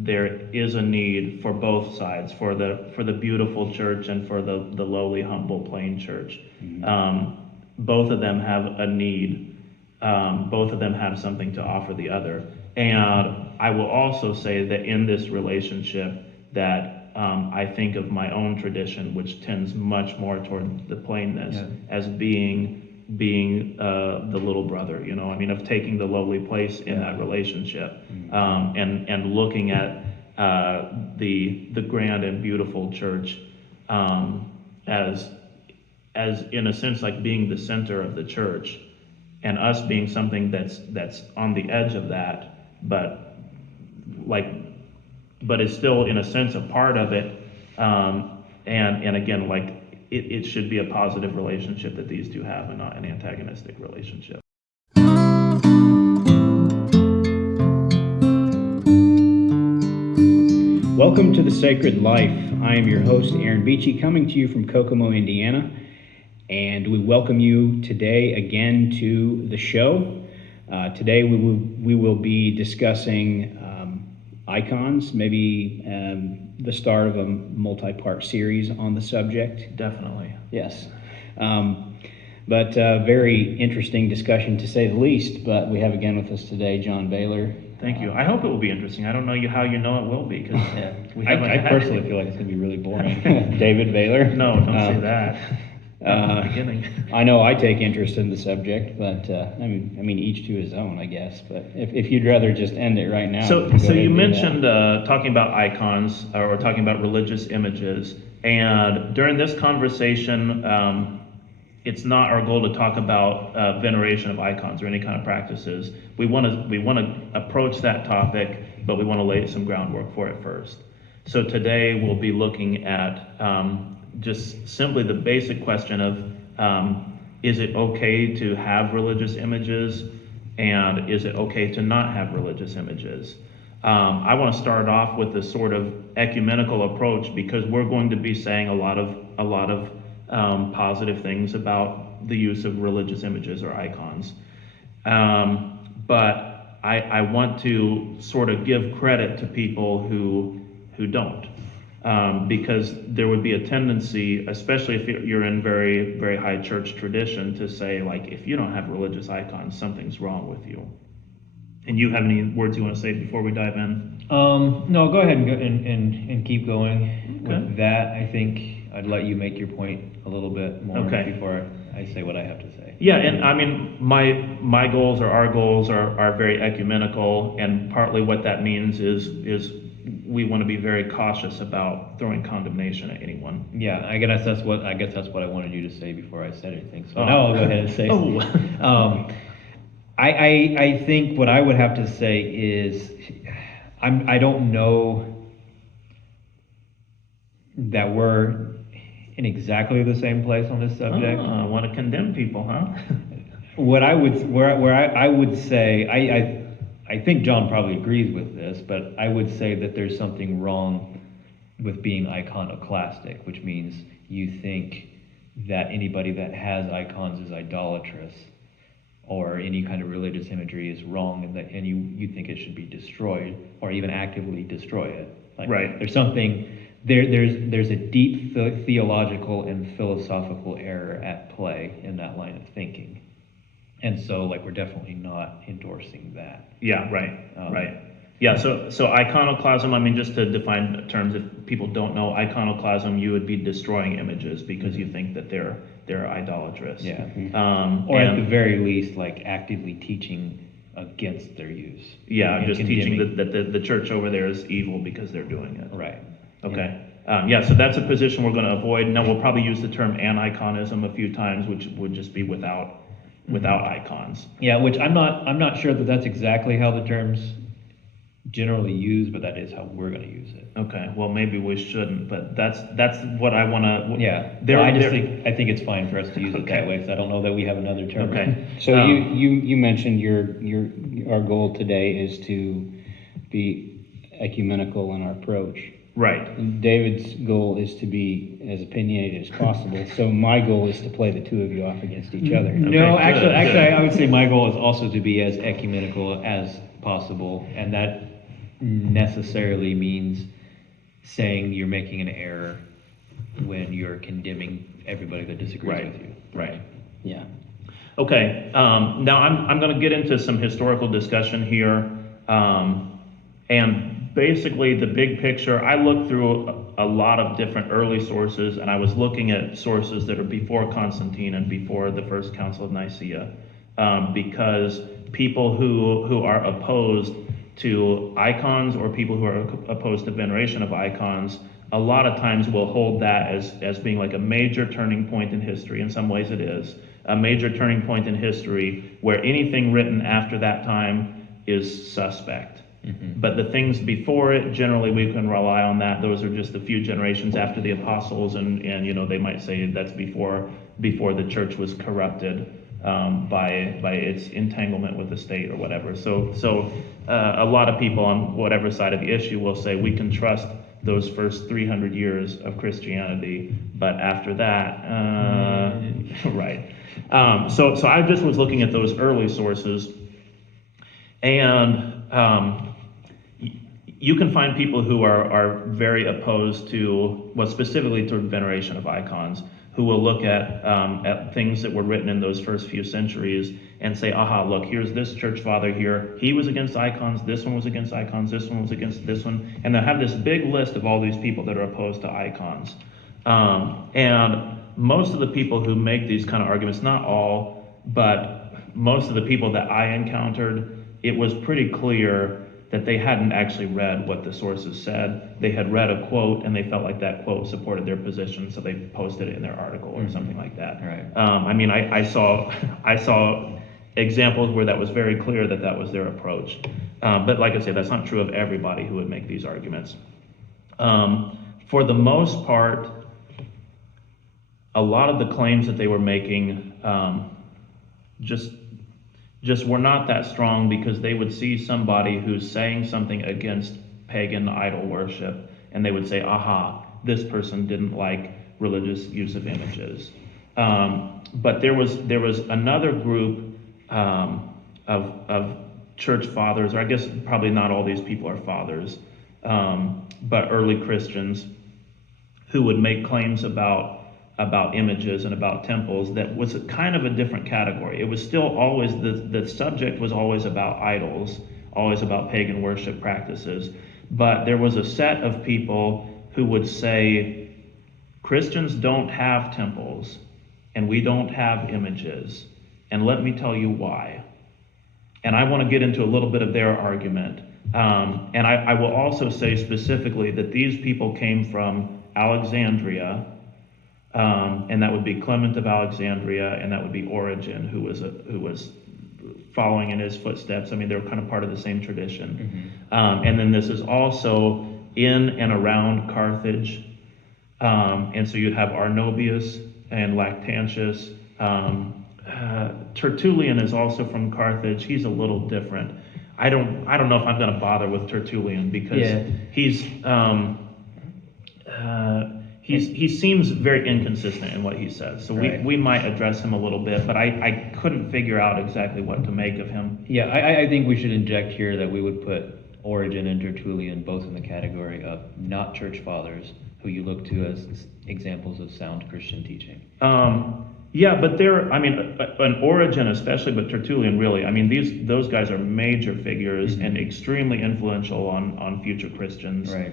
there is a need for both sides, for the beautiful church and for the lowly, humble, plain church. Both of them have a need. Both of them have something to offer the other. And I will also say that in this relationship that I think of my own tradition, which tends much more toward the plainness, as being the little brother, I mean, of taking the lowly place in that relationship, and looking at the grand and beautiful church as in a sense like being the center of the church, and us being something that's on the edge of that, but is still in a sense a part of it, and again, like it should be a positive relationship that these two have, and not an antagonistic relationship. Welcome to The Sacred Life. I am your host, Aaron Beachy, coming to you from Kokomo, Indiana, and we welcome you today again to the show. Today we will be discussing icons, maybe the start of a multi-part series on the subject. Definitely. Yes. But very interesting discussion to say the least, but we have again with us today John Baylor. Thank you. I hope it will be interesting. I don't know how you know it will be, because I personally feel like it's going to be really boring. David Baylor? No, don't say that. At the beginning. I know I take interest in the subject, but I mean, each to his own, I guess. But if you'd rather just end it right now. So you mentioned talking about icons, or talking about religious images, and during this conversation, it's not our goal to talk about veneration of icons or any kind of practices. We want to approach that topic, but we want to lay some groundwork for it first. So today we'll be looking at just simply the basic question of is it okay to have religious images, and is it okay to not have religious images? I want to start off with a sort of ecumenical approach, because we're going to be saying a lot of positive things about the use of religious images or icons. But I want to sort of give credit to people who don't. Because there would be a tendency, especially if you're in very, very high church tradition, to say, like, if you don't have religious icons, something's wrong with you. And you have any words you want to say before we dive in? No, go ahead and keep going with that. I think I'd let you make your point a little bit more before I say what I have to say. Yeah, and I mean, my goals, or our goals, are very ecumenical, and partly what that means is we want to be very cautious about throwing condemnation at anyone. Yeah, I guess that's what I wanted you to say before I said anything. So now I'll go ahead and say. I think what I would have to say is I don't know that we're in exactly the same place on this subject. I want to condemn people, huh? What I would say, I think John probably agrees with this, but I would say that there's something wrong with being iconoclastic, which means you think that anybody that has icons is idolatrous, or any kind of religious imagery is wrong, and you think it should be destroyed, or even actively destroy it. Like, right. There's something there's a deep theological and philosophical error at play in that line of thinking. And so, like, we're definitely not endorsing that. Yeah, right, right. Yeah, so iconoclasm, I mean, just to define terms, if people don't know, iconoclasm, you would be destroying images because you think that they're idolatrous. Yeah. Or at the very least, like, actively teaching against their use. Yeah, just teaching that the church over there is evil because they're doing it. Right. Okay. Yeah, so that's a position we're going to avoid. Now, we'll probably use the term aniconism a few times, which would just be without icons. Yeah, which I'm not sure that that's exactly how the term's generally used, but that is how we're going to use it. Okay, well, maybe we shouldn't, but that's what I want to. Yeah, I think it's fine for us to use it that way, because I don't know that we have another term. Okay. So you mentioned our goal today is to be ecumenical in our approach. Right. David's goal is to be as opinionated as possible. So my goal is to play the two of you off against each other. No, Okay, actually, good. I would say my goal is also to be as ecumenical as possible, and that necessarily means saying you're making an error when you're condemning everybody that disagrees Right. with you. Right. Yeah. Okay, now I'm going to get into some historical discussion here, and basically the big picture. I looked through a lot of different early sources, and I was looking at sources that are before Constantine and before the First Council of Nicaea, because people who are opposed to icons or people who are opposed to veneration of icons, a lot of times will hold that as being like a major turning point in history. In some ways it is a major turning point in history where anything written after that time is suspect. But the things before it, generally we can rely on that. Those are just a few generations after the apostles, and they might say that's before the church was corrupted by its entanglement with the state or whatever. So a lot of people on whatever side of the issue will say we can trust those first 300 years of Christianity, but after that, right. So I just was looking at those early sources, and you can find people who are very opposed to, well, specifically to veneration of icons, who will look at things that were written in those first few centuries and say, aha, look, here's this church father here. He was against icons. This one was against icons. This one was against this one. And they'll have this big list of all these people that are opposed to icons. And most of the people who make these kind of arguments, not all, but most of the people that I encountered, it was pretty clear that they hadn't actually read what the sources said. They had read a quote and they felt like that quote supported their position, so they posted it in their article or something like that. Right. I saw examples where that was very clear that was their approach. But like I say, that's not true of everybody who would make these arguments. For the most part, a lot of the claims that they were making just were not that strong, because they would see somebody who's saying something against pagan idol worship, and they would say, aha, this person didn't like religious use of images. But there was another group of church fathers, or I guess probably not all these people are fathers, but early Christians, who would make claims about images and about temples that was kind of a different category. It was still always, the subject was always about idols, always about pagan worship practices. But there was a set of people who would say, Christians don't have temples and we don't have images, and let me tell you why. And I want to get into a little bit of their argument. And I will also say specifically that these people came from Alexandria, and that would be Clement of Alexandria, and that would be Origen, who was following in his footsteps. I mean, they were kind of part of the same tradition. And then this is also in and around Carthage. And so you'd have Arnobius and Lactantius. Tertullian is also from Carthage. He's a little different. I don't know if I'm going to bother with Tertullian, because he seems very inconsistent in what he says. So Right. we might address him a little bit, but I couldn't figure out exactly what to make of him. Yeah, I think we should inject here that we would put Origen and Tertullian both in the category of not church fathers, who you look to as examples of sound Christian teaching. Yeah, but an Origen especially, but Tertullian really. I mean, those guys are major figures and extremely influential on future Christians. Right.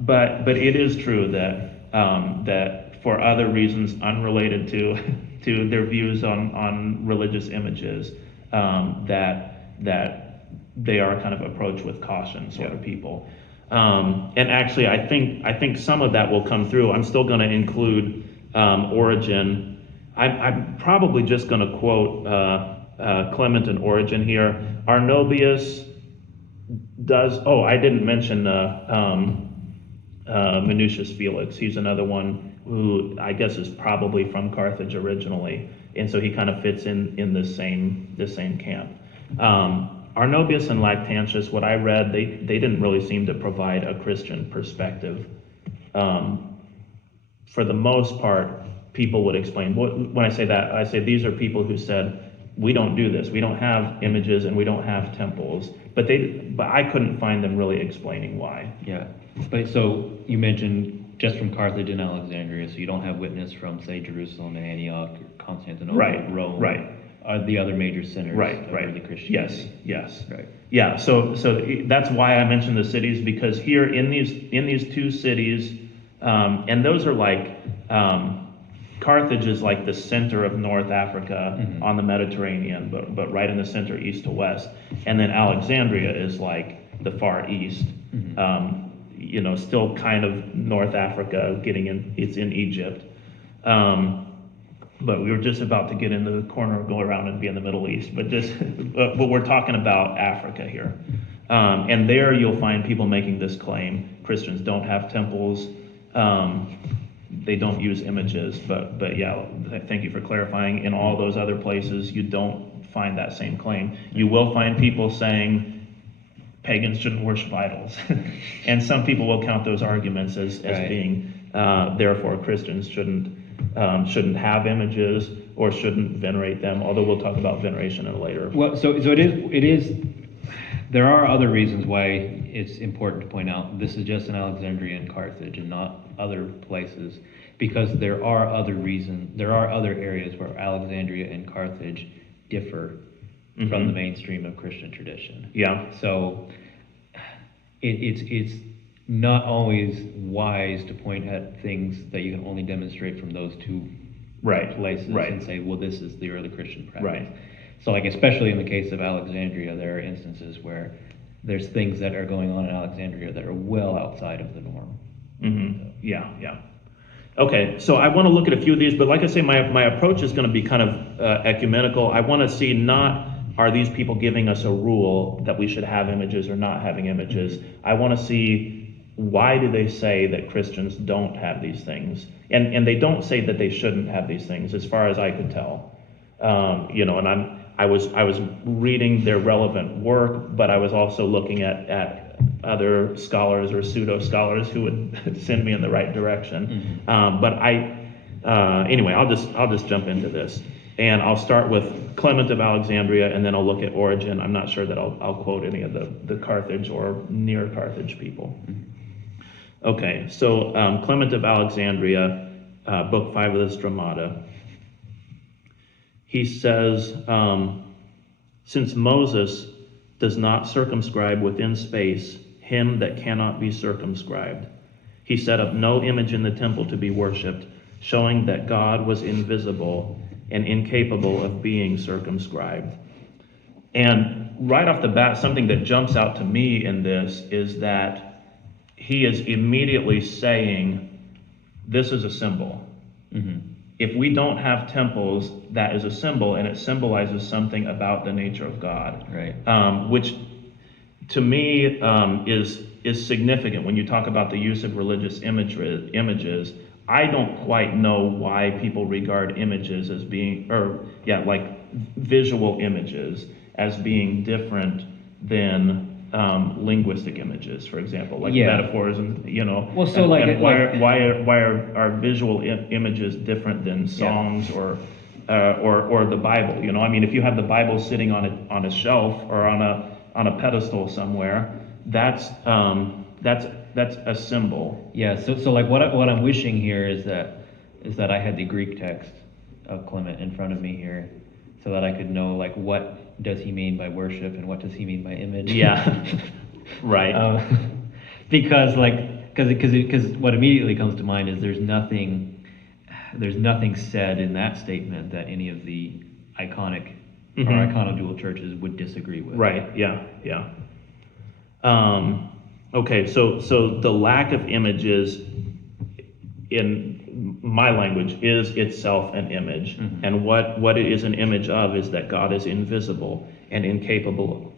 But it is true that for other reasons unrelated to their views on religious images, that they are kind of approached with caution, sort of people. And actually, I think some of that will come through. I'm still going to include Origen. I'm probably just going to quote Clement and Origen here. Arnobius does. Oh, I didn't mention Minucius Felix. He's another one who I guess is probably from Carthage originally, and so he kind of fits in this same camp. Arnobius and Lactantius, what I read, they didn't really seem to provide a Christian perspective. For the most part, people would explain. When I say that, I say these are people who said, we don't do this. We don't have images and we don't have temples. but I couldn't find them really explaining why. Yeah, but so you mentioned just from Carthage and Alexandria, so you don't have witness from, say, Jerusalem and Antioch, or Constantinople, Right, Rome. right. Are the other major centers Right, of right. early Christianity. Yes. Right. Yeah, so that's why I mentioned the cities, because here in these two cities, and those are like, Carthage is like the center of North Africa on the Mediterranean, but right in the center, east to west. And then Alexandria is like the far east, still kind of North Africa, it's in Egypt. But we were just about to get into the corner, go around and be in the Middle East, but we're talking about Africa here. And there you'll find people making this claim: Christians don't have temples, they don't use images, but yeah, thank you for clarifying. In all those other places, you don't find that same claim. You will find people saying pagans shouldn't worship idols, and some people will count those arguments as Right. being therefore Christians shouldn't have images or shouldn't venerate them. Although we'll talk about veneration in a later. Well, so it is. There are other reasons why it's important to point out this is just in Alexandria and Carthage and not other places, because there are other areas where Alexandria and Carthage differ from the mainstream of Christian tradition. Yeah. So it's not always wise to point at things that you can only demonstrate from those two places and say, well, this is the early Christian practice. Right. So like, especially in the case of Alexandria, there are instances where there's things that are going on in Alexandria that are well outside of the norm. Yeah. Okay, so I want to look at a few of these, but like I say, my approach is going to be kind of ecumenical. I want to see not are these people giving us a rule that we should have images or not having images. I want to see why do they say that Christians don't have these things, and they don't say that they shouldn't have these things, as far as I could tell. And I was reading their relevant work, but I was also looking at other scholars or pseudo scholars who would send me in the right direction. Anyway, I'll just jump into this, and I'll start with Clement of Alexandria, and then I'll look at Origen. I'm not sure that I'll quote any of the Carthage or near Carthage people. Okay, so Clement of Alexandria, book 5 of the Stramata. He says, since Moses does not circumscribe within space him that cannot be circumscribed, he set up no image in the temple to be worshipped, showing that God was invisible and incapable of being circumscribed. And right off the bat, something that jumps out to me in this is that he is immediately saying, this is a symbol. If we don't have temples, that is a symbol, and it symbolizes something about the nature of God. Right. Which, to me, is significant when you talk about the use of religious images. I don't quite know why people regard images as being, like visual images as being different than linguistic images, for example, like metaphors, and Well, so why are visual images different than songs or the Bible? I mean, if you have the Bible sitting on a shelf or on a pedestal somewhere, that's a symbol. Yeah. So like what I'm wishing here is that I had the Greek text of Clement in front of me here, so that I could know like what does he mean by worship and what does he mean by image. Yeah. Right. Because what immediately comes to mind is there's nothing said in that statement that any of the iconic or iconodual churches would disagree with. Right. Yeah. Okay. So the lack of images in my language is itself an image, and what it is an image of is that God is invisible and incapable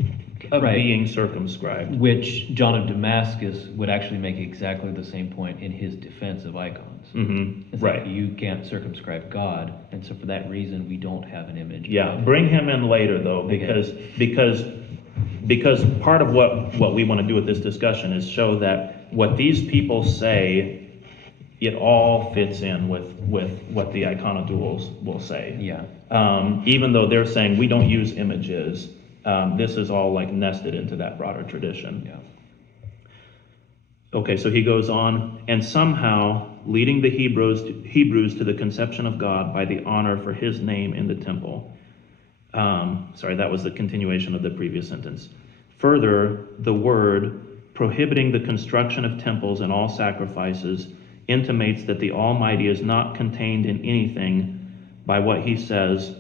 of being circumscribed. Which John of Damascus would actually make exactly the same point in his defense of icons. It's like, you can't circumscribe God, and so for that reason we don't have an image. Yeah, bring him in later though, because part of what we want to do with this discussion is show that what these people say, it all fits in with what the iconoduals will say. Yeah. Even though they're saying we don't use images, This is all like nested into that broader tradition. Yeah. Okay, so he goes on, and somehow leading the Hebrews to the conception of God by the honor for his name in the temple. Sorry, that was the continuation of the previous sentence. Further, the word prohibiting the construction of temples and all sacrifices intimates that the Almighty is not contained in anything by what he says,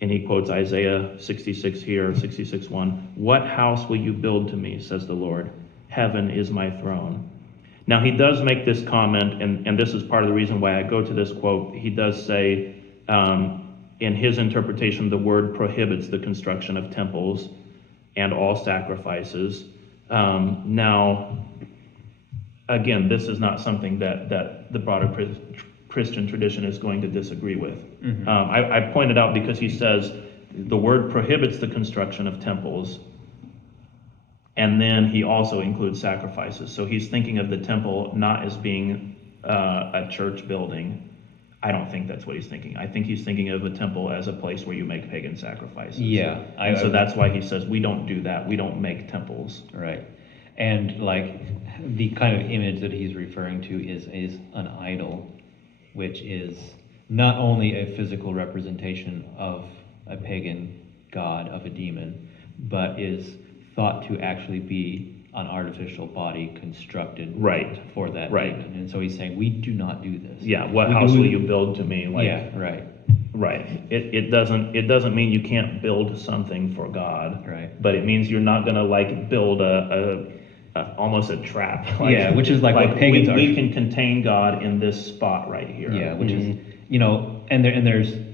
and he quotes Isaiah 66 here, 66:1. What house will you build to me, says the Lord? Heaven is my throne. Now he does make this comment, and this is part of the reason why I go to this quote. He does say, in his interpretation, the word prohibits the construction of temples and all sacrifices. Now, again, this is not something that the broader Christian tradition is going to disagree with. Mm-hmm. I pointed out because he says the word prohibits the construction of temples, and then he also includes sacrifices. So he's thinking of the temple not as being a church building. I don't think that's what he's thinking. I think he's thinking of a temple as a place where you make pagan sacrifices. Yeah. And so that's why he says we don't do that. We don't make temples. Right. And like the kind of image that he's referring to is an idol, which is not only a physical representation of a pagan god, of a demon, but is thought to actually be an artificial body constructed Right. for that Right. demon. And so he's saying, we do not do this. Yeah, what We house do- will you build to me? Like, Yeah, right, right. It doesn't mean you can't build something for God. right. But it means you're not gonna like build a almost a trap. Yeah, which is like what pagans we are. can contain God in this spot right here. Yeah, which is,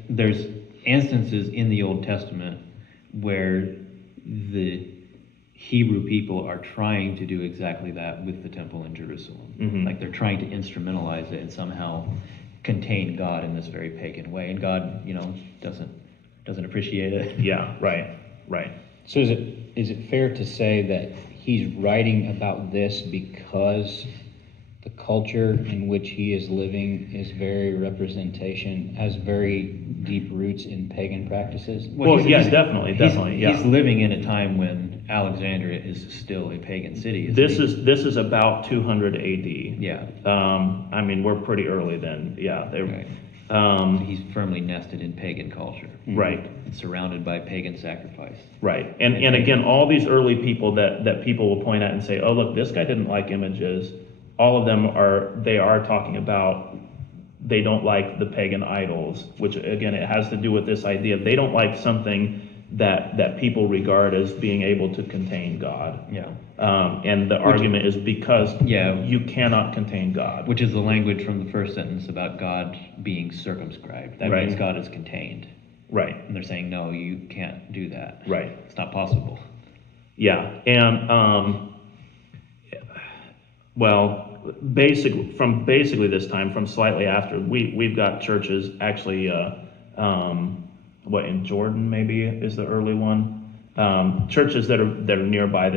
there's instances in the Old Testament where the Hebrew people are trying to do exactly that with the temple in Jerusalem. Mhm. Like they're trying to instrumentalize it and somehow contain God in this very pagan way, and God, doesn't appreciate it. Yeah, right. So is it fair to say that he's writing about this because the culture in which he is living is has very deep roots in pagan practices? Well, he's- yes, he's- definitely, yeah. He's living in a time when Alexandria is still a pagan city. isn't This he? is about 200 AD. Yeah. I mean, we're pretty early then. Yeah, Right. um, He's firmly nested in pagan culture. right. And surrounded by pagan sacrifice. Right, and again, all these early people that people will point at and say, oh, look, this guy didn't like images, all of them are talking about they don't like the pagan idols, which again, it has to do with this idea, they don't like something that people regard as being able to contain God. Yeah. And the argument is because Yeah. you cannot contain God. Which is the language from the first sentence about God being circumscribed. That Right. means God is contained. Right, And they're saying, no, you can't do that. right. It's not possible. Yeah, and well, basically this time, from slightly after, we've got churches actually, in Jordan maybe is the early one, churches that are nearby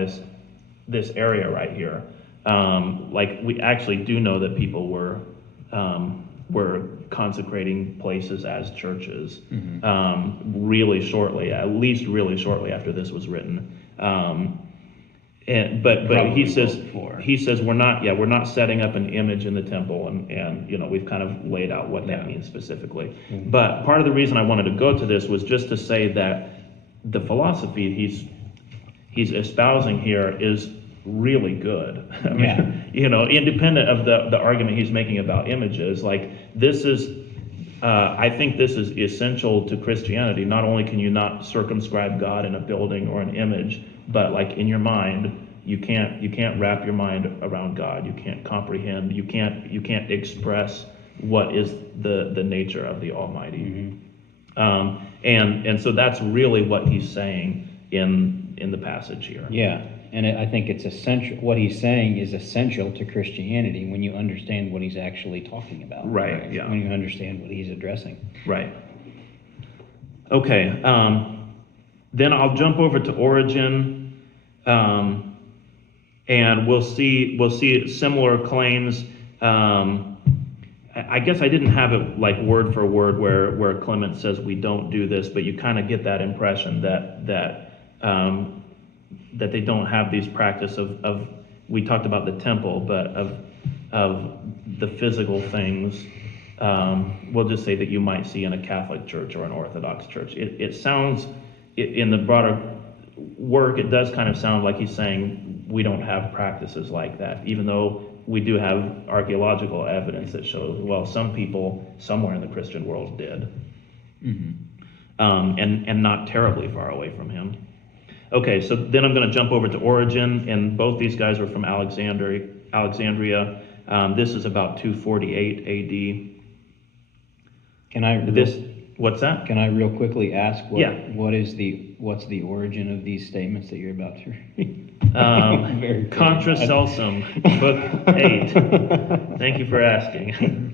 this area right here. Like we actually do know that people were consecrating places as churches, really shortly, at least really shortly after this was written. But Probably he says we're not setting up an image in the temple, and we've kind of laid out what that Yeah. means specifically. But part of the reason I wanted to go to this was just to say that the philosophy he's espousing here is really good. I mean, independent of the argument he's making about images, like this is, I think this is essential to Christianity. Not only can you not circumscribe God in a building or an image, but like in your mind, you can't wrap your mind around God. You can't comprehend. You can't express what is the nature of the Almighty. And so that's really what he's saying in the passage here. Yeah, and I think it's essential. What he's saying is essential to Christianity when you understand what he's actually talking about. Right, yeah. When you understand what he's addressing. Right. Okay. Then I'll jump over to Origen, and we'll see similar claims. I guess I didn't have it like word for word where Clement says we don't do this, but you kind of get that impression that that they don't have these practice of we talked about the temple, but of the physical things. We'll just say that you might see in a Catholic church or an Orthodox church. It sounds, in the broader work, it does kind of sound like he's saying we don't have practices like that, even though we do have archaeological evidence that shows, well, some people somewhere in the Christian world did. And not terribly far away from him. Okay, so then I'm going to jump over to Origen, and both these guys were from Alexandria. This is about 248 AD. What's that? Can I real quickly ask what's the origin of these statements that you're about to read? Contra Celsum, book 8. Thank you for asking.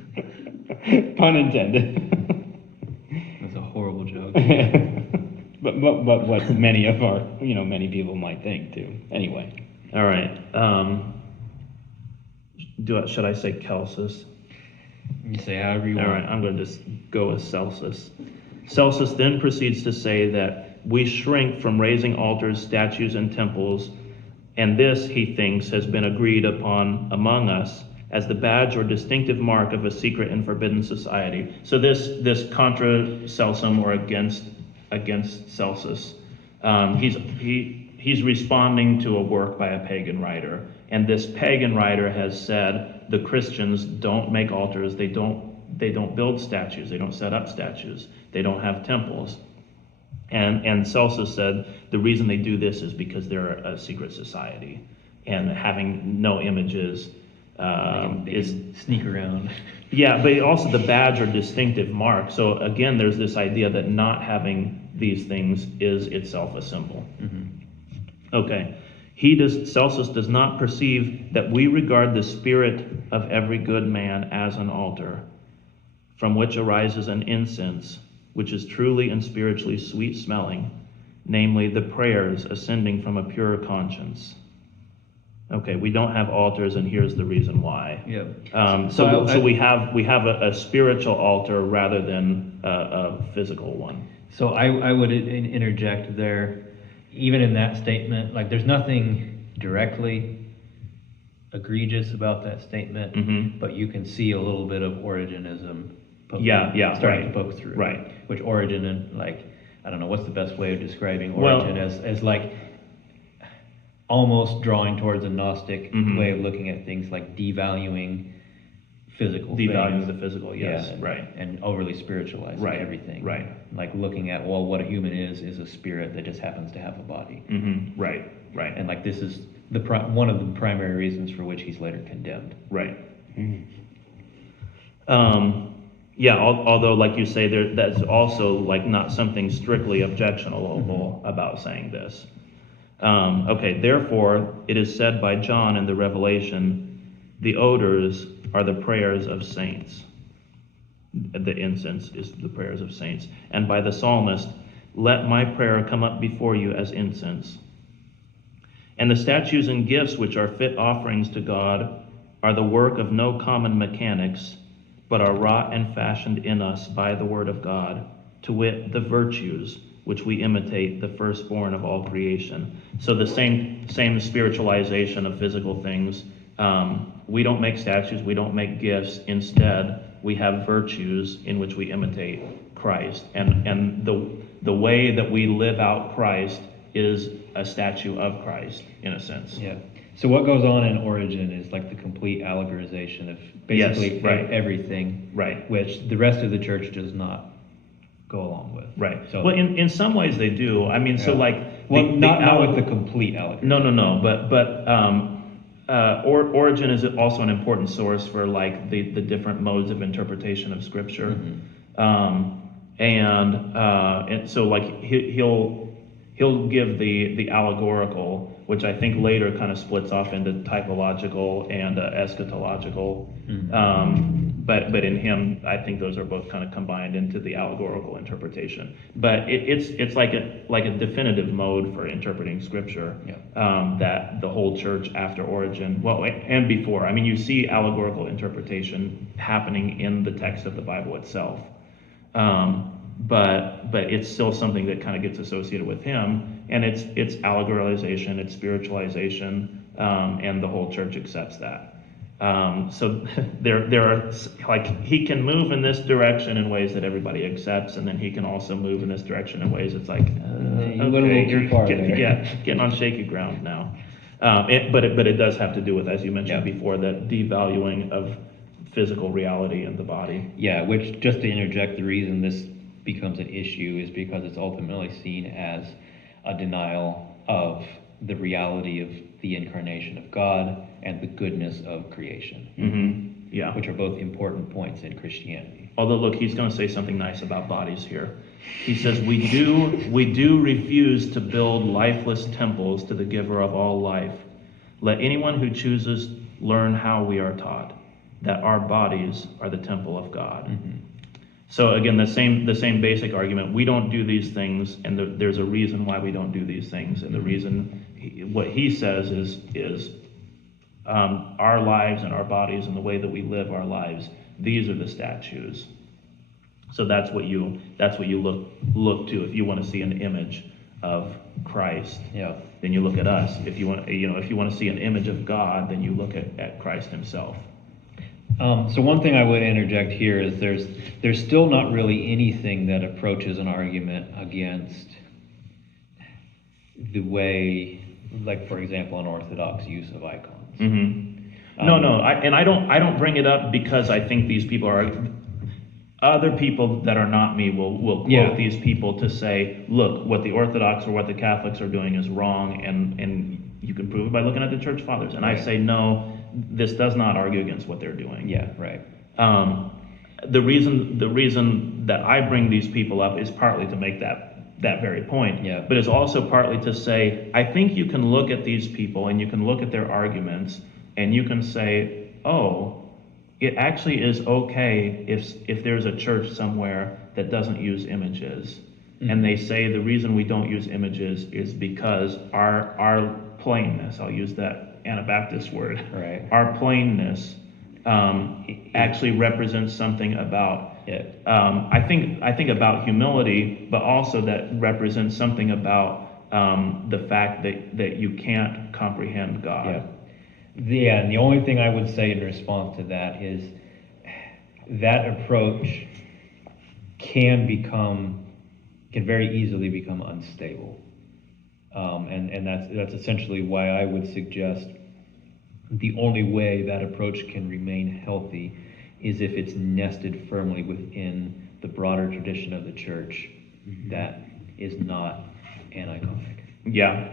Pun intended. That's a horrible joke. But what many people might think too. Anyway. All right. Should I say Celsus? You say however you want. All right, I'm going to just go with Celsus. Celsus then proceeds to say that we shrink from raising altars, statues, and temples, and this, he thinks, has been agreed upon among us as the badge or distinctive mark of a secret and forbidden society. So this contra Celsum, or against Celsus, he's responding to a work by a pagan writer, and this pagan writer has said the Christians don't make altars, they don't build statues, they don't set up statues, they don't have temples. And Celsus said the reason they do this is because they're a secret society, and having no images is sneak around. Yeah, but also the badge or distinctive mark. So again, there's this idea that not having these things is itself a symbol. Okay. Celsus does not perceive that we regard the spirit of every good man as an altar, from which arises an incense, which is truly and spiritually sweet smelling, namely the prayers ascending from a pure conscience. Okay, we don't have altars, and here's the reason why. Yep. So we have a spiritual altar rather than a physical one. So I would interject there, even in that statement, like there's nothing directly egregious about that statement, but you can see a little bit of Origenism starting to poke through. Right. Which Origen, and like, I don't know, what's the best way of describing Origen as like almost drawing towards a Gnostic way of looking at things, like devaluing physical Devaluing things. the physical, yes, Yeah, right. And overly spiritualizing everything. Right. Like looking at, well, what a human is a spirit that just happens to have a body. Right. And like this is one of the primary reasons for which he's later condemned. Right. Although like you say, that's also like not something strictly objectionable about saying this. Therefore, it is said by John in the Revelation, the odors are the prayers of saints. The incense is the prayers of saints. And by the psalmist, let my prayer come up before you as incense. And the statues and gifts which are fit offerings to God are the work of no common mechanics, but are wrought and fashioned in us by the word of God, to wit, the virtues which we imitate the firstborn of all creation. So the same spiritualization of physical things. We don't make statues, we don't make gifts. Instead, we have virtues in which we imitate Christ. And the way that we live out Christ is a statue of Christ, in a sense. Yeah. So what goes on in Origen is like the complete allegorization of basically everything, right? Which the rest of the church does not go along with. Right. So, well, in some ways they do. I mean, so like... not with the complete allegory. No. But Origen is also an important source for like the different modes of interpretation of Scripture. And so like he'll give the allegorical, which I think later kind of splits off into typological and eschatological. But in him, I think those are both kind of combined into the allegorical interpretation. But it's like a definitive mode for interpreting Scripture that the whole church after Origen, and before. I mean, you see allegorical interpretation happening in the text of the Bible itself. but it's still something that kind of gets associated with him, and it's allegoricalization, it's spiritualization, and the whole church accepts that. So there are, like, he can move in this direction in ways that everybody accepts, and then he can also move in this direction in ways it's like, You went a little too far there. getting on shaky ground now. But it does have to do with, as you mentioned before, that devaluing of physical reality in the body. Yeah, which, just to interject, the reason this becomes an issue is because it's ultimately seen as a denial of the reality of the incarnation of God and the goodness of creation, Mm-hmm. Yeah. which are both important points in Christianity. Although, look, he's going to say something nice about bodies here. He says, we do refuse to build lifeless temples to the giver of all life. Let anyone who chooses learn how we are taught, that our bodies are the temple of God. Mm-hmm. So again, the same basic argument. We don't do these things, and there's a reason why we don't do these things. And the reason, what he says is our lives and our bodies and the way that we live our lives, these are the statues. So that's what you look to if you want to see an image of Christ. Yeah. Then you look at us. If you want to see an image of God, then you look at Christ himself. So one thing I would interject here is there's still not really anything that approaches an argument against the way, like, for example, an Orthodox use of icons. Mm-hmm. No, I don't bring it up because I think these people are. Other people that are not me will quote these people to say, look, what the Orthodox or what the Catholics are doing is wrong, and you can prove it by looking at the Church Fathers. And I say, no, this does not argue against what they're doing. Yeah, right. The reason that I bring these people up is partly to make that very point. Yeah. But it's also partly to say, I think you can look at these people and you can look at their arguments and you can say, oh, it actually is okay if there's a church somewhere that doesn't use images. Mm-hmm. And they say the reason we don't use images is because our plainness, I'll use that Anabaptist word, right. Our plainness actually represents something about, I think about humility, but also that represents something about the fact that you can't comprehend God. Yeah. And the only thing I would say in response to that is that approach can very easily become unstable. And that's essentially why I would suggest the only way that approach can remain healthy is if it's nested firmly within the broader tradition of the church that is not aniconic. Yeah.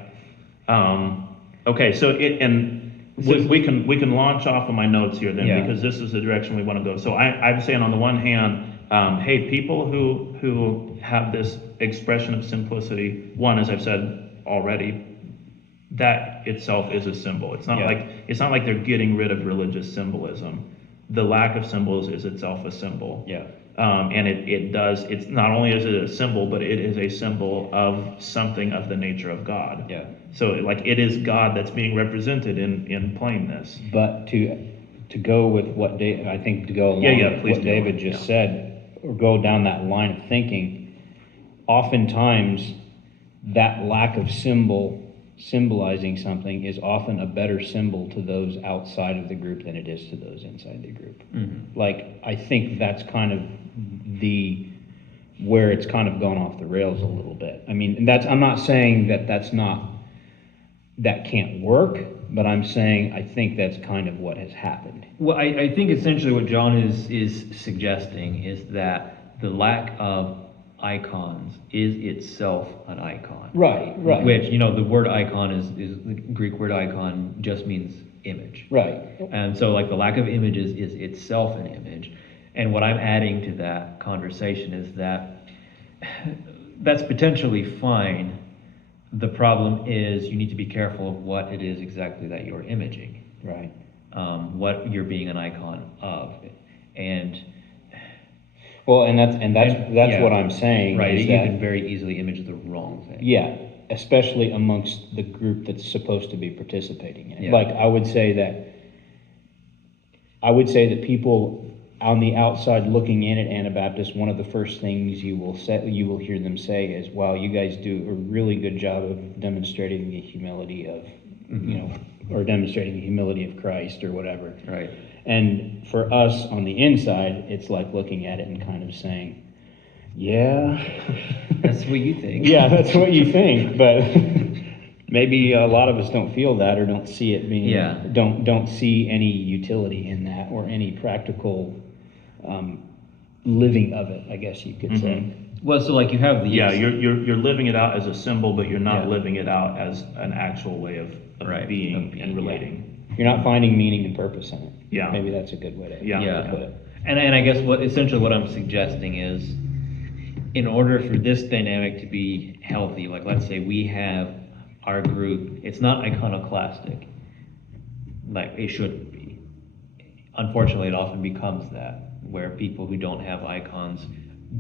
Okay, so we can launch off of my notes here then, because this is the direction we want to go. So I'm saying on the one hand, hey, people who have this expression of simplicity, one, as I've said already, that itself is a symbol. It's not like they're getting rid of religious symbolism. The lack of symbols is itself a symbol. Yeah. And it's not only is it a symbol, but it is a symbol of something of the nature of God. Yeah. So like it is God that's being represented in plainness. But to go with what I think to go along with what David just said, or go down that line of thinking, oftentimes that lack of symbolizing something is often a better symbol to those outside of the group than it is to those inside the group. Mm-hmm. Like, I think that's kind of where it's kind of gone off the rails a little bit. I mean, I'm not saying that can't work, but I'm saying I think that's kind of what has happened. Well, I think essentially what John is suggesting is that the lack of icons is itself an icon. Right. Which, the word icon is the Greek word icon just means image. Right. And so like the lack of images is itself an image. And what I'm adding to that conversation is that that's potentially fine. The problem is you need to be careful of what it is exactly that you're imaging. Right. What you're being an icon of. And well, and that's what I'm saying. Right, is you that, can very easily image the wrong thing. Yeah, especially amongst the group that's supposed to be participating in it. Yeah. Like I would say that people on the outside looking in at Anabaptist, one of the first things you will hear them say is, "Wow, you guys do a really good job of demonstrating the humility of, or demonstrating the humility of Christ or whatever." Right. And for us on the inside, it's like looking at it and kind of saying, "Yeah, That's what you think. yeah, that's what you think," but maybe a lot of us don't feel that or don't see it being, don't see any utility in that or any practical living of it, I guess you could say. Well, so like you have the you're living it out as a symbol, but you're not Yeah. living it out as an actual way of Right, being of being, and relating. You're not finding meaning and purpose in it. Yeah. Maybe that's a good way to Yeah. put it. And I guess essentially what I'm suggesting is, in order for this dynamic to be healthy, like let's say we have our group, it's not iconoclastic, like it shouldn't be. Unfortunately, it often becomes that, where people who don't have icons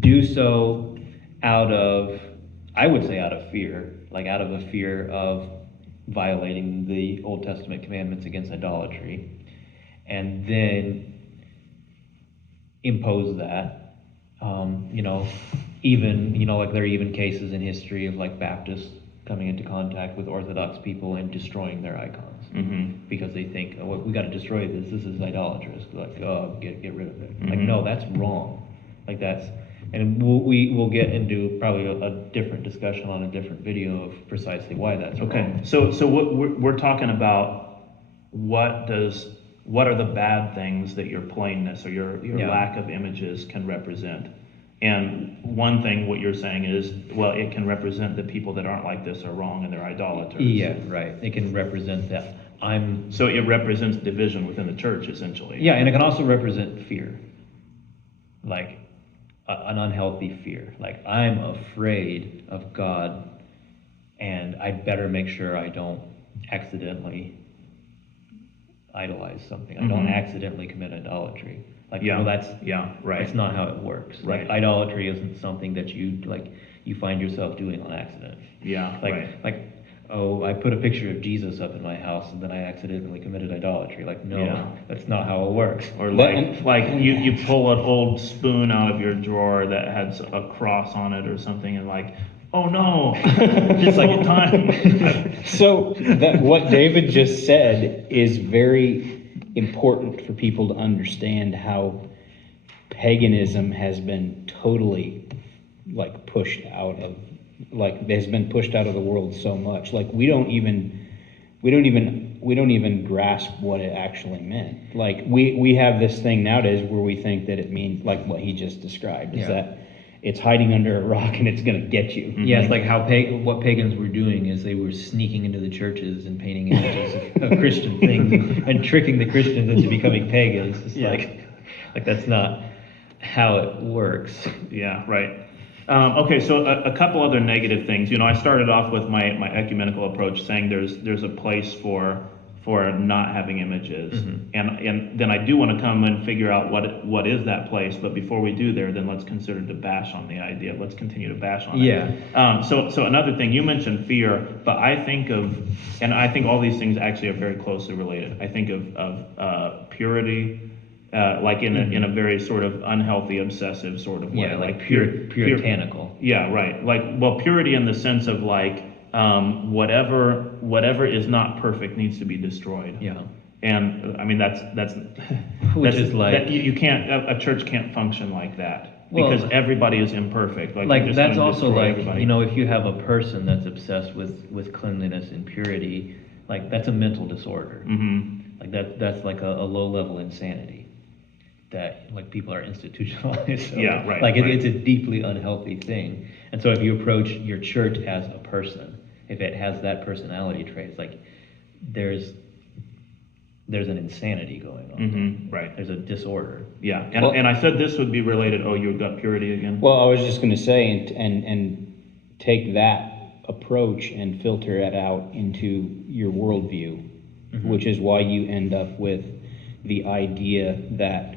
do so out of, I would say out of fear, like out of a fear of violating the Old Testament commandments against idolatry, and then impose that. Like there are even cases in history of like Baptists coming into contact with Orthodox people and destroying their icons because they think, oh, well, we got to destroy this. This is idolatrous. Like, oh, get rid of it. Like, no, that's wrong. Like and we'll get into probably a different discussion on a different video of precisely why that's Okay. wrong. So what we're talking about, what are the bad things that your plainness or your lack of images can represent? And one thing, what you're saying is, well, it can represent that people that aren't like this are wrong and they're idolaters. Yeah, right. It can represent that. So it represents division within the church, essentially. Yeah, and it can also represent fear, like an unhealthy fear. Like, I'm afraid of God, and I'd better make sure I don't accidentally idolize something. I don't accidentally commit idolatry. Like, that's not how it works. Right. Like, idolatry isn't something that you find yourself doing on accident. Yeah. Oh, I put a picture of Jesus up in my house and then I accidentally committed idolatry. Like, no, that's not how it works. Or you pull an old spoon out of your drawer that has a cross on it or something, and like, oh no, this whole time. So what David just said is very important for people to understand how paganism has been totally pushed out of the world so much. Like we don't even grasp what it actually meant. Like we have this thing nowadays where we think that it means like what he just described is that it's hiding under a rock and it's going to get you. Yeah, it's like how what pagans were doing is they were sneaking into the churches and painting images of Christian things and tricking the Christians into becoming pagans. It's like that's not how it works. Yeah, right. Okay, so a couple other negative things. I started off with my ecumenical approach saying there's a place for not having images, and then I do want to come and figure out what is that place. But before we do there, then let's consider to bash on the idea. Let's continue to bash on it. Yeah. So another thing, you mentioned fear, but I think all these things actually are very closely related. I think of purity. Like in a very sort of unhealthy, obsessive sort of way. Yeah, like puritanical. Yeah, right. Purity in the sense of whatever is not perfect needs to be destroyed. Yeah. And I mean that's which is like that you can't, a church can't function like that because everybody is imperfect. Like that's also like everybody. If you have a person that's obsessed with cleanliness and purity, like that's a mental disorder. Like that's like a low level insanity that like people are institutionalized. So, it's a deeply unhealthy thing. And so if you approach your church as a person, if it has that personality traits, like there's an insanity going on. Right. There's a disorder. Yeah. And I said this would be related. Oh, you got purity again? Well, I was just going to say, and take that approach and filter it out into your worldview, which is why you end up with the idea that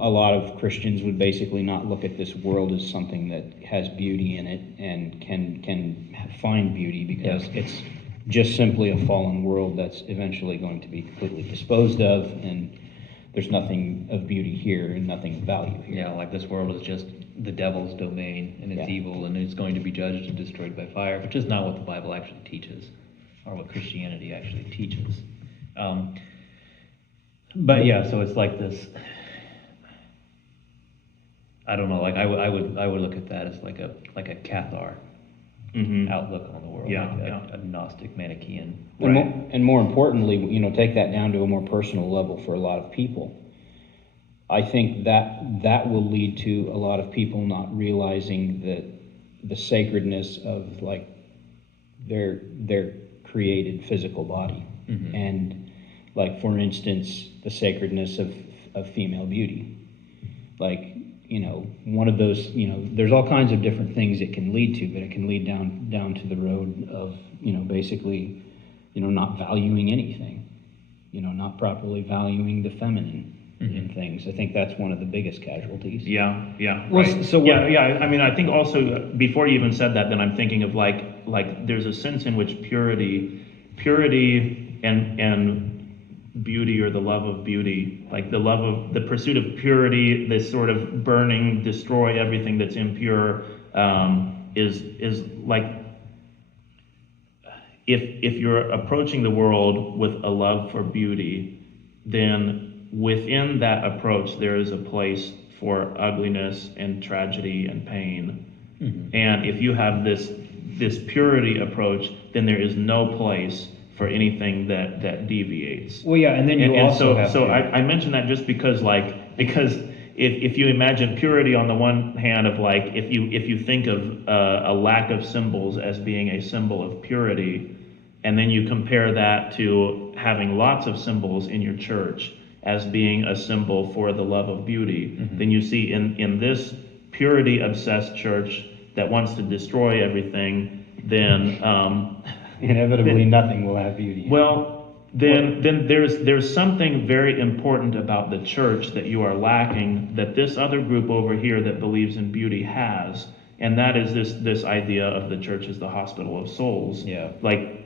a lot of Christians would basically not look at this world as something that has beauty in it and can find beauty because just simply a fallen world that's eventually going to be completely disposed of, and there's nothing of beauty here and nothing of value here. Yeah, like this world is just the devil's domain, and it's Yeah. evil, and it's going to be judged and destroyed by fire, which is not what the Bible actually teaches, or what Christianity actually teaches. But yeah, so it's like this. I don't know. Like I would look at that as like a Cathar outlook on the world, Yeah, like yeah. a Gnostic Manichaean. And more importantly, take that down to a more personal level for a lot of people. I think that will lead to a lot of people not realizing that the sacredness of like their created physical body, and like for instance the sacredness of female beauty. Like, one of those, there's all kinds of different things it can lead to, but it can lead down to the road of, basically, not valuing anything, not properly valuing the feminine in things. I think that's one of the biggest casualties. Yeah, yeah, Well, right. so what- yeah. I mean, I think also before you even said that, then I'm thinking of like there's a sense in which purity and beauty, or the love of beauty, like the pursuit of purity, this sort of burning, destroy everything that's impure, is like, if you're approaching the world with a love for beauty, then within that approach there is a place for ugliness and tragedy and pain. And if you have this purity approach, then there is no place for anything that deviates. Well, yeah, and then you also have so to. I mention that just because if you imagine purity on the one hand, of like, if you think of a lack of symbols as being a symbol of purity, and then you compare that to having lots of symbols in your church as being a symbol for the love of beauty, then you see in this purity obsessed church that wants to destroy everything, then Inevitably, nothing will have beauty. well, then there's something very important about the church that you are lacking, that this other group over here that believes in beauty has, and that is this idea of the church as the hospital of souls. Yeah. Like,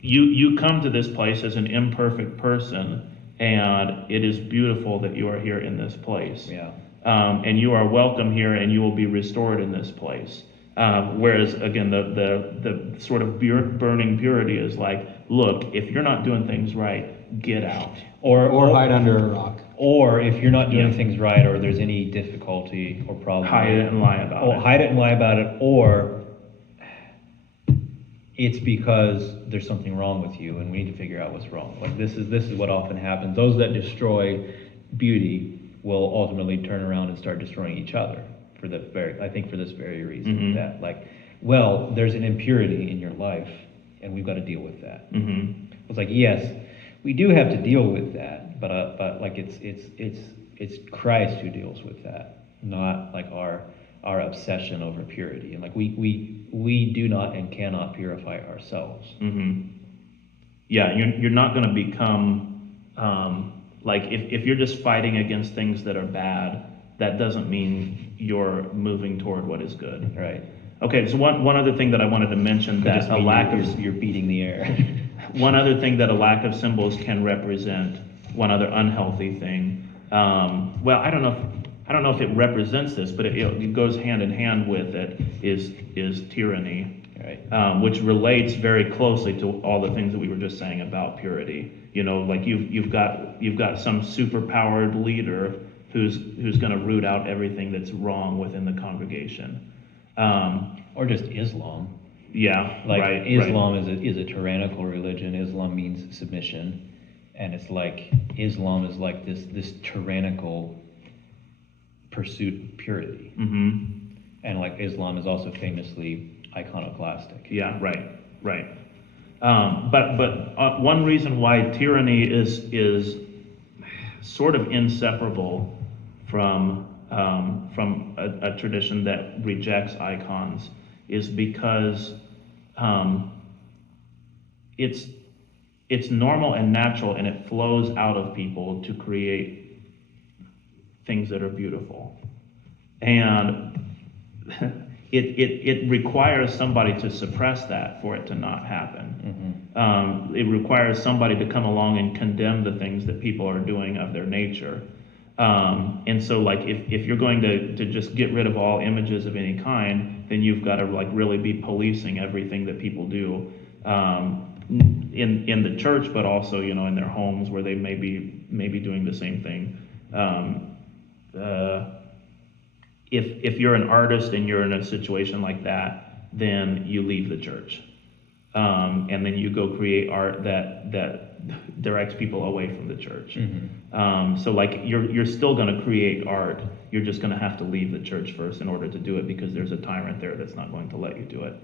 you come to this place as an imperfect person, and it is beautiful that you are here in this place. Yeah. And you are welcome here, and you will be restored in this place. Whereas again, the sort of burning purity is like, look, if you're not doing things right, get out. Or hide under a rock. Or if you're not doing Yeah. things right, or there's any difficulty or problem, Hide it and lie about it. Hide it and lie about it, or it's because there's something wrong with you, and we need to figure out what's wrong. Like this is what often happens. Those that destroy beauty will ultimately turn around and start destroying each other for this very reason. That like, well, there's an impurity in your life, and we've got to deal with that. It's like, yes, we do have to deal with that, but like it's Christ who deals with that, not like our obsession over purity. And like we do not and cannot purify ourselves. Yeah, you're not going to become like, if you're just fighting against things that are bad, that doesn't mean you're moving toward what is good. Right. Okay, so one other thing that I wanted to mention, Could just that a mean lack of you're beating the air. one other thing that a lack of symbols can represent, one other unhealthy thing. Well, I don't know if it represents this, but it goes hand in hand with it, is tyranny, Right. which relates very closely to all the things that we were just saying about purity. Like you've got some superpowered leader who's going to root out everything that's wrong within the congregation. Or just Islam. Yeah, Like right. Islam is a tyrannical religion. Islam means submission, and it's like Islam is like this tyrannical pursuit of purity. And like Islam is also famously iconoclastic. Yeah, right. But one reason why tyranny is sort of inseparable from a tradition that rejects icons is because it's normal and natural, and it flows out of people to create things that are beautiful. And it requires somebody to suppress that for it to not happen. It requires somebody to come along and condemn the things that people are doing of their nature. And so like if you're going to just get rid of all images of any kind, then you've got to like really be policing everything that people do in the church, but also, you know, in their homes where they may be doing the same thing. If you're an artist and you're in a situation like that, then you leave the church. And then you go create art that directs people away from the church. So like you're still going to create art. You're just going to have to leave the church first in order to do it, because there's a tyrant there that's not going to let you do it.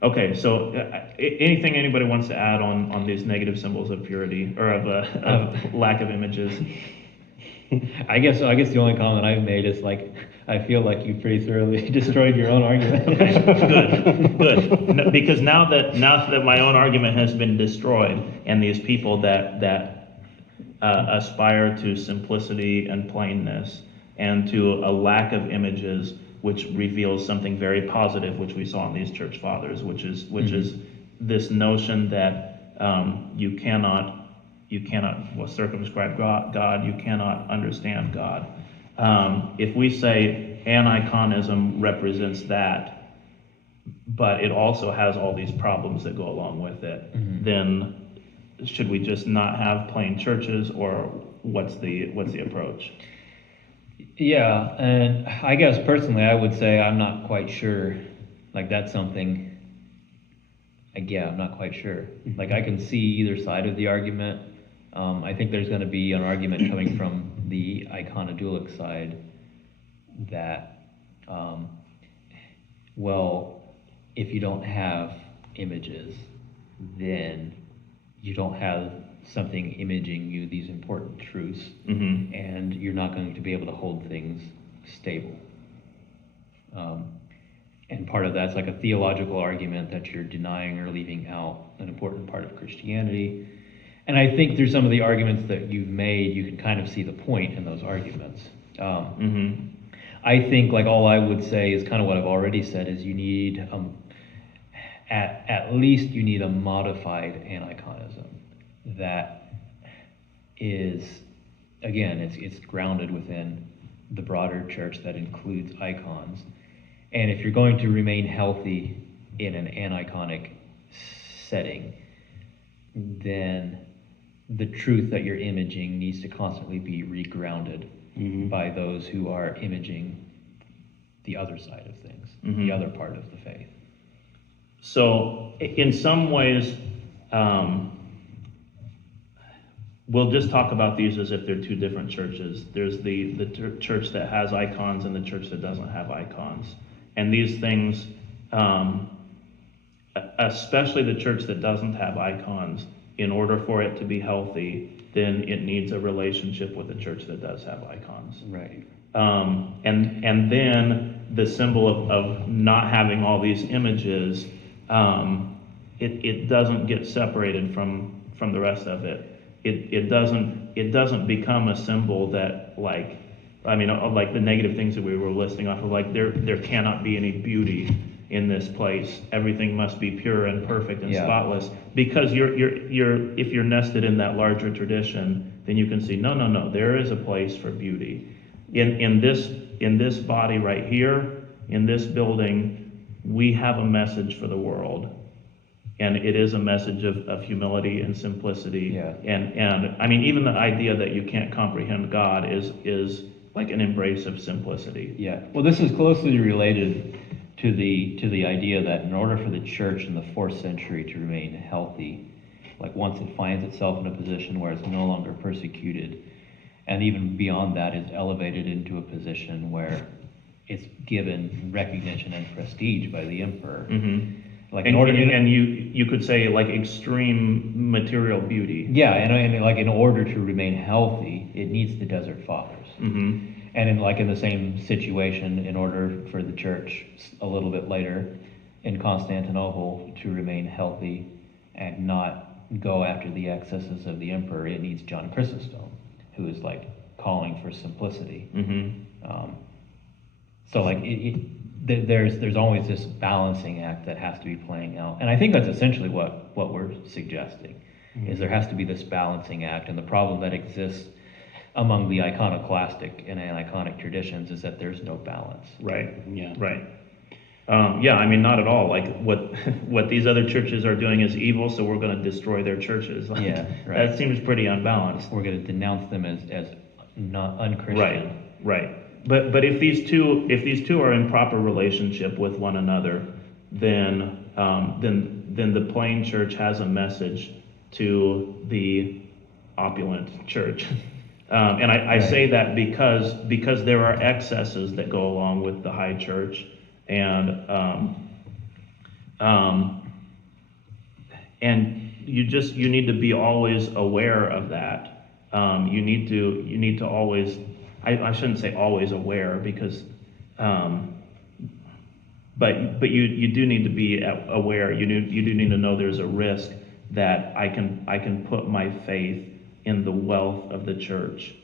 Okay, so anything anybody wants to add on these negative symbols of purity or of lack of images? I guess the only comment I've made is like, I feel like you pretty thoroughly destroyed your own argument. Okay, good. No, because now that my own argument has been destroyed, and these people that aspire to simplicity and plainness and to a lack of images, which reveals something very positive, which we saw in these church fathers, which is this notion that you cannot circumscribe God, you cannot understand God. If we say aniconism represents that, but it also has all these problems that go along with it, then should we just not have plain churches, or what's the approach? Yeah, and I guess personally I would say I'm not quite sure, like that's something, like, yeah, I'm not quite sure. Like I can see either side of the argument. I think there's going to be an argument coming from the iconodulic side that, well, if you don't have images, then you don't have something imaging you these important truths, and you're not going to be able to hold things stable. And part of that's like a theological argument that you're denying or leaving out an important part of Christianity. And I think through some of the arguments that you've made, you can kind of see the point in those arguments. I think like all I would say is kind of what I've already said is you need, at least you need a modified aniconism that is, again, it's grounded within the broader church that includes icons. And if you're going to remain healthy in an aniconic setting, then the truth that you're imaging needs to constantly be regrounded by those who are imaging the other side of things, the other part of the faith. So in some ways, we'll just talk about these as if they're two different churches. There's the church that has icons and the church that doesn't have icons. And these things, especially the church that doesn't have icons, in order for it to be healthy, then it needs a relationship with the church that does have icons. Right. And then the symbol of not having all these images, it doesn't get separated from the rest of it. It doesn't become a symbol that like the negative things that we were listing off of, like there cannot be any beauty in this place. Everything must be pure and perfect and spotless. Because if you're nested in that larger tradition, then you can see no, there is a place for beauty. In this body right here, in this building, we have a message for the world. And it is a message of humility and simplicity. Yeah. And I mean, even the idea that you can't comprehend God is like an embrace of simplicity. Yeah. Well, this is closely related to the idea that in order for the church in the 4th century to remain healthy, like once it finds itself in a position where it's no longer persecuted, and even beyond that is elevated into a position where it's given recognition and prestige by the emperor. Like and you could say like extreme material beauty. Yeah, and like in order to remain healthy, it needs the desert fathers. And in the same situation, in order for the church a little bit later in Constantinople to remain healthy and not go after the excesses of the emperor, it needs John Chrysostom, who is like calling for simplicity. So like there's always this balancing act that has to be playing out. And I think that's essentially what we're suggesting, is there has to be this balancing act. And the problem that exists among the iconoclastic and aniconic traditions is that there's no balance. Right. Yeah. Right. Yeah, I mean, not at all. Like what these other churches are doing is evil, so we're going to destroy their churches. Like, Yeah, right. That seems pretty unbalanced. We're going to denounce them as not unchristian. Right. Right. But if these two are in proper relationship with one another, then the plain church has a message to the opulent church. And I say that because there are excesses that go along with the high church, and you need to be always aware of that. You need to always, I shouldn't say always aware, because but you do need to be aware. You do need to know there's a risk that I can put my faith in the wealth of the church.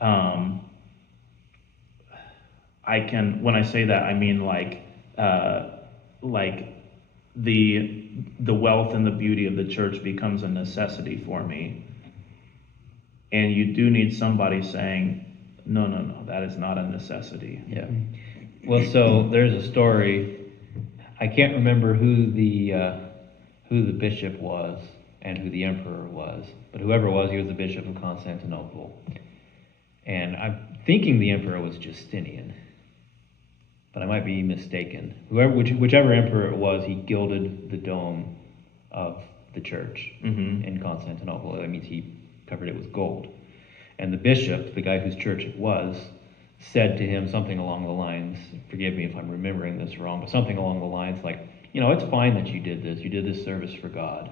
When I say that, I mean like the wealth and the beauty of the church becomes a necessity for me. And you do need somebody saying, no, that is not a necessity. Yeah. Well, so there's a story. I can't remember who the bishop was and who the emperor was, but whoever it was, he was the bishop of Constantinople. And I'm thinking the emperor was Justinian, but I might be mistaken. Whichever emperor it was, he gilded the dome of the church in Constantinople. That means he covered it with gold. And the bishop, the guy whose church it was, said to him something along the lines, forgive me if I'm remembering this wrong, but something along the lines like, it's fine that you did this service for God,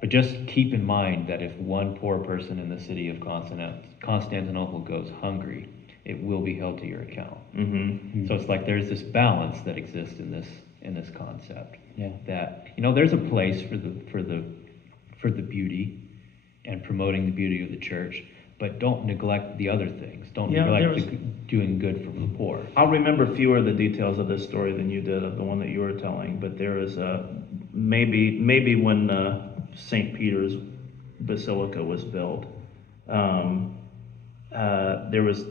but just keep in mind that if one poor person in the city of Constantinople goes hungry, it will be held to your account. So it's like there's this balance that exists in this concept. Yeah. That there's a place for the beauty and promoting the beauty of the church, but don't neglect the other things. Don't neglect doing good for the poor. I'll remember fewer of the details of this story than you did of the one that you were telling, but there is maybe when St. Peter's Basilica was built, there was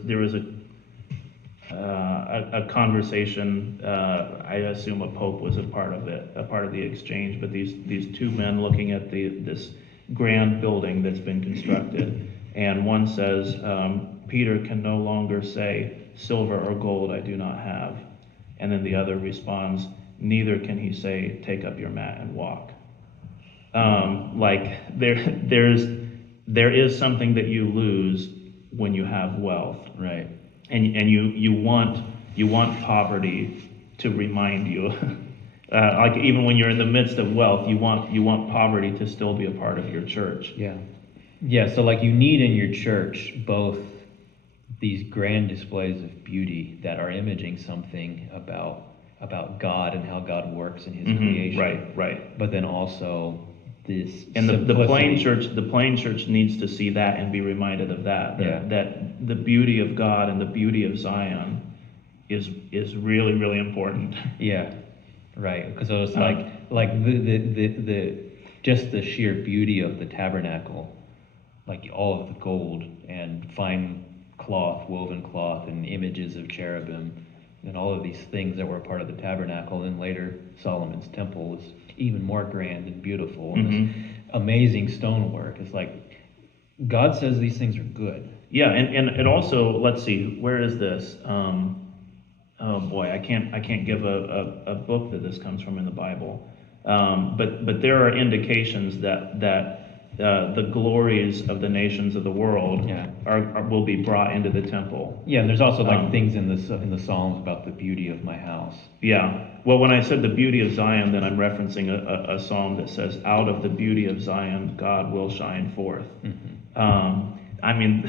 a conversation. I assume a pope was a part of it, a part of the exchange. But these two men looking at this grand building that's been constructed, and one says, Peter can no longer say, "Silver or gold I do not have," and then the other responds, "Neither can he say, 'Take up your mat and walk.'" Like there is something that you lose when you have wealth, Right. and you want poverty to remind you, like even when you're in the midst of wealth, you want poverty to still be a part of your church. Yeah, so like you need in your church both these grand displays of beauty that are imaging something about God and how God works in his creation. Right. But then also this And the simplicity. plain church needs to see that and be reminded of that. Yeah. That the beauty of God and the beauty of Zion is really, really important. Yeah, right. Because it was like the just the sheer beauty of the tabernacle, like all of the gold and fine cloth, woven cloth, and images of cherubim, and all of these things that were part of the tabernacle. And later Solomon's temple was even more grand and beautiful. And this amazing stonework. It's like God says these things are good. Yeah, and it also, let's see, where is this? Oh boy, I can't give a book that this comes from in the Bible. But there are indications that the glories of the nations of the world will be brought into the temple. Yeah, and there's also like things in the Psalms about the beauty of my house. Yeah. Well, when I said the beauty of Zion, then I'm referencing a psalm that says, "Out of the beauty of Zion, God will shine forth." I mean,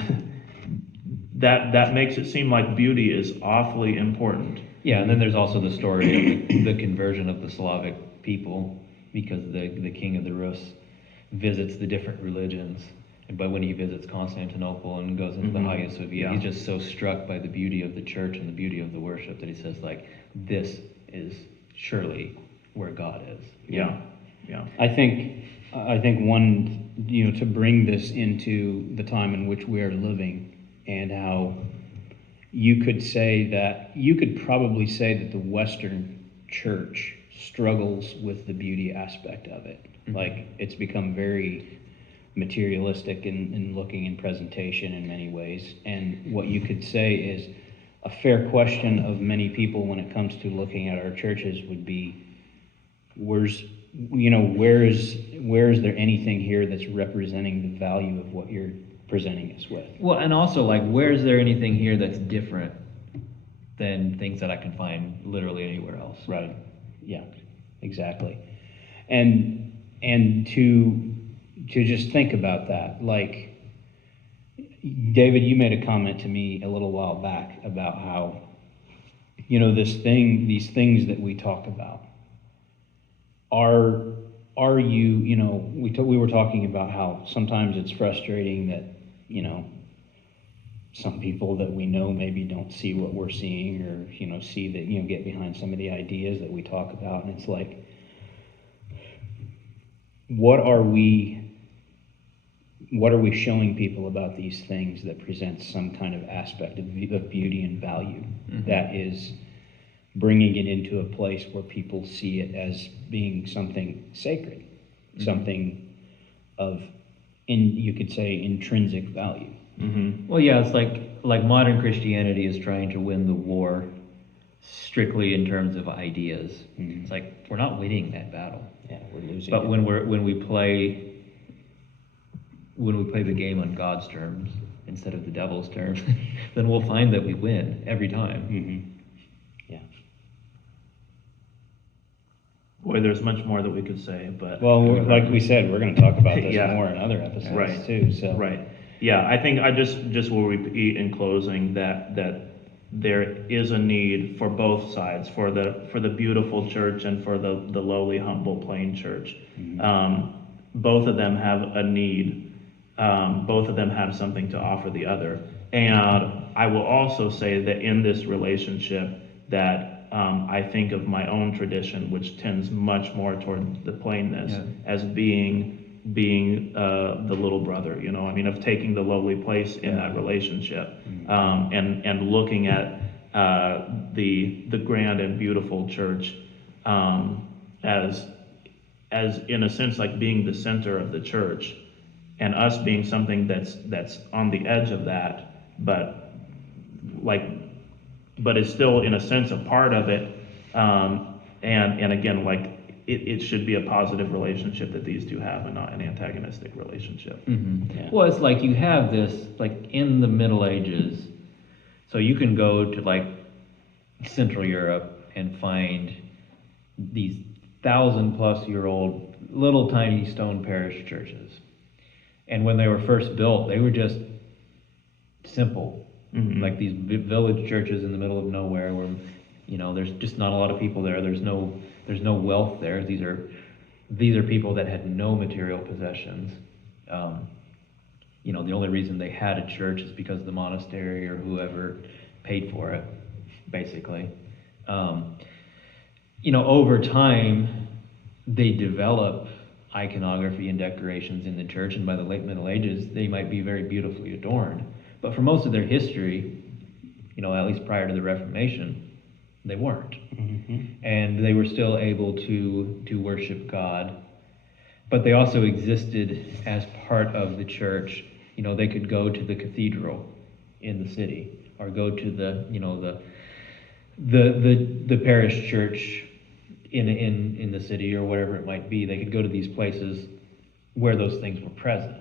that makes it seem like beauty is awfully important. Yeah, and then there's also the story of the conversion of the Slavic people, because the king of the Rus visits the different religions. But when he visits Constantinople and goes into the Hagia Sophia, he's just so struck by the beauty of the church and the beauty of the worship that he says, like, this is surely where God is. Yeah, yeah. I think one, to bring this into the time in which we are living, and how you could probably say that the Western church struggles with the beauty aspect of it. Mm-hmm. Like, it's become very materialistic in looking in presentation in many ways. And what you could say is a fair question of many people when it comes to looking at our churches would be, where is there anything here that's representing the value of what you're presenting us with? Well, and also, like, where is there anything here that's different than things that I can find literally anywhere else? Right. Yeah, exactly. And to just think about that, like, David, you made a comment to me a little while back about how, these things that we talk about are you, we were talking about how sometimes it's frustrating that, some people that we know maybe don't see what we're seeing, or, see that, get behind some of the ideas that we talk about. And it's like, what are we showing people about these things that present some kind of aspect of beauty and value, mm-hmm. that is bringing it into a place where people see it as being something sacred, mm-hmm. something of, you could say, intrinsic value. Mm-hmm. Well, yeah, it's like modern Christianity is trying to win the war strictly in terms of ideas. Mm-hmm. It's like, we're not winning that battle. Yeah, we're losing. But when we play the game on God's terms instead of the devil's terms, then we'll find that we win every time. Mm-hmm. Yeah. Boy, there's much more that we could say, but like we said, we're going to talk about this yeah. more in other episodes, right. too. So right. Yeah, I think I just will repeat in closing that there is a need for both sides, for the beautiful church and for the lowly, humble, plain church. Mm-hmm. Both of them have a need. Both of them have something to offer the other. And I will also say that in this relationship that I think of my own tradition, which tends much more toward the plainness, yeah. as being the little brother, of taking the lowly place in that relationship, mm-hmm. And looking at the grand and beautiful church as in a sense like being the center of the church, and us being something that's on the edge of that, but is still in a sense a part of it, and again, like, it should be a positive relationship that these two have, and not an antagonistic relationship. Mm-hmm. Yeah. Well, it's like you have this, like, in the Middle Ages, so you can go to, like, Central Europe and find these 1,000-plus-year-old little tiny stone parish churches. And when they were first built, they were just simple, mm-hmm. like these village churches in the middle of nowhere where, there's just not a lot of people there. There's no wealth there. These are people that had no material possessions. The only reason they had a church is because the monastery or whoever paid for it, basically. Over time, they develop iconography and decorations in the church, and by the late Middle Ages, they might be very beautifully adorned. But for most of their history, at least prior to the Reformation, they weren't. Mm-hmm. And they were still able to worship God. But they also existed as part of the church. They could go to the cathedral in the city, or go to the parish church in the city, or whatever it might be. They could go to these places where those things were present.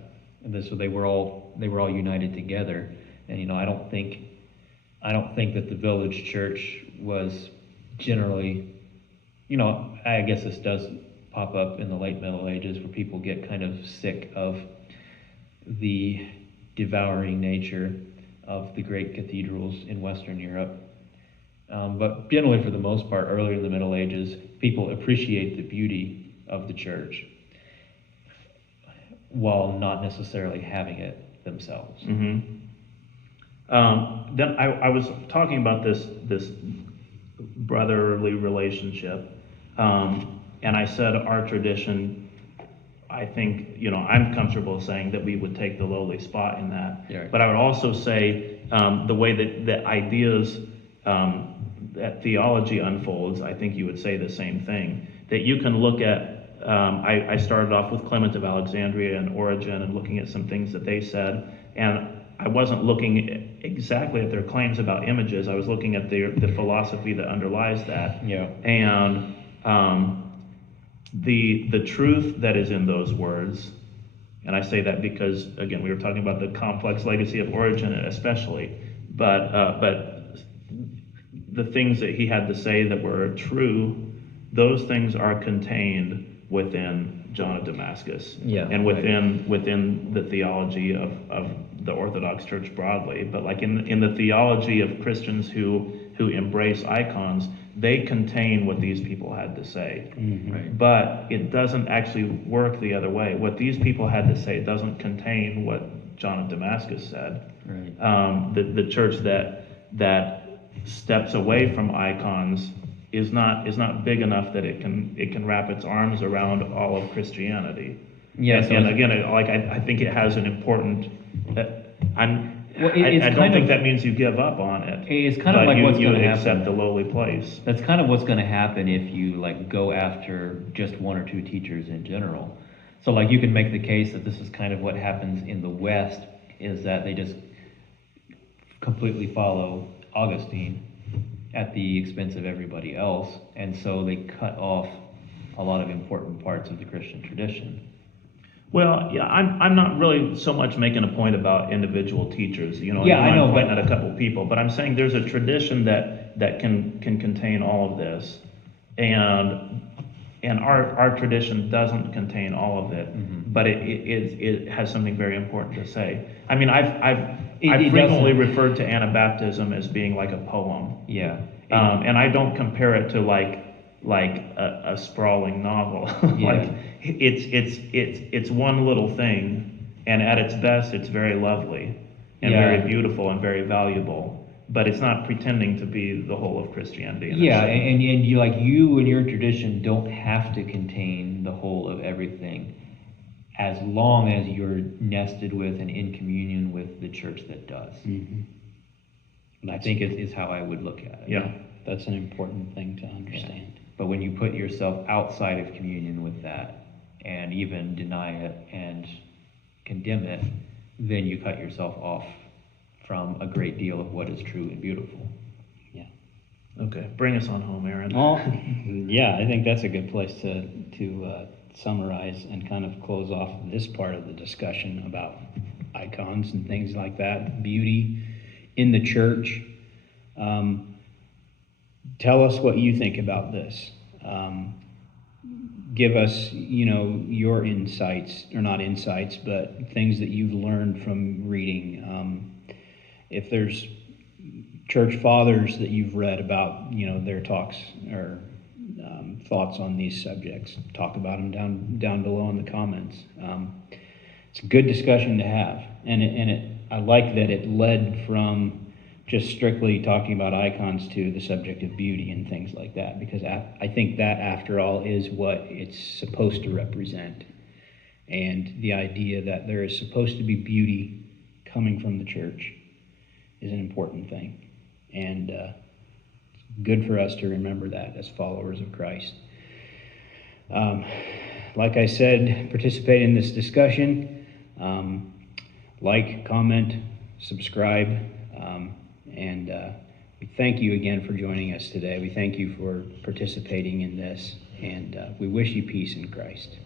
And so they were all united together. And I don't think that the village church was generally, I guess this does pop up in the late Middle Ages, where people get kind of sick of the devouring nature of the great cathedrals in Western Europe. But generally, for the most part, earlier in the Middle Ages, people appreciate the beauty of the church while not necessarily having it themselves. Mm-hmm. Then I was talking about this brotherly relationship. And I said our tradition, I think, I'm comfortable saying that we would take the lowly spot in that. Yeah. But I would also say the way that ideas, that theology unfolds, I think you would say the same thing. That you can look at, I started off with Clement of Alexandria and Origen and looking at some things that they said. And I wasn't looking exactly at their claims about images. I was looking at the philosophy that underlies that. Yeah. And the truth that is in those words, and I say that because, again, we were talking about the complex legacy of Origen especially, but the things that he had to say that were true, those things are contained within John of Damascus, Yeah, and within the theology of the Orthodox Church broadly. But like in the theology of Christians who embrace icons, they contain what these people had to say. Mm-hmm. Right. But it doesn't actually work the other way. What these people had to say doesn't contain what John of Damascus said. Right. The church that steps away from icons is not big enough that it can wrap its arms around all of Christianity. Yeah, And, so and it's- again, I think it has an important. Well, it's I don't kind think of- that means you give up on it. It's kind of but like you, what's you going to accept happen. the lowly place. That's kind of what's going to happen if you like go after just one or two teachers in general. So like you can make the case that this is kind of what happens in the West, is that they just completely follow Augustine at the expense of everybody else, and so they cut off a lot of important parts of the Christian tradition. Well, yeah, I'm not really so much making a point about individual teachers. Yeah, even I know, I'm pointing but- at a couple people, but I'm saying there's a tradition that can contain all of this, and our tradition doesn't contain all of it, Mhm. but it has something very important to say. I mean, I've It frequently doesn't- referred to Anabaptism as being like a poem. Yeah. And I don't compare it to like a sprawling novel. Yeah. Like it's one little thing, and at its best, it's very lovely and Yeah. very beautiful and very valuable. But it's not pretending to be the whole of Christianity. And Yeah, that's it. and you like you and your tradition don't have to contain the whole of everything, as long as you're nested with and in communion with the church that does. Mm-hmm. I think is how I would look at it. Yeah. That's an important thing to understand. But when you put yourself outside of communion with that, and even deny it and condemn it, then you cut yourself off from a great deal of what is true and beautiful. Yeah. Okay, bring us on home, Aaron. Well, yeah, I think that's a good place to summarize and kind of close off this part of the discussion about icons and things like that, beauty in the church. Tell us what you think about this. Give us, your insights, or not insights, but things that you've learned from reading. If there's church fathers that you've read about, their talks or thoughts on these subjects, talk about them down below in the comments. It's a good discussion to have, and I like that it led from just strictly talking about icons to the subject of beauty and things like that, because I think that, after all, is what it's supposed to represent. And the idea that there is supposed to be beauty coming from the church is an important thing. And it's good for us to remember that as followers of Christ. Like I said, participate in this discussion. Like, comment, subscribe. And we thank you again for joining us today. We thank you for participating in this, and we wish you peace in Christ.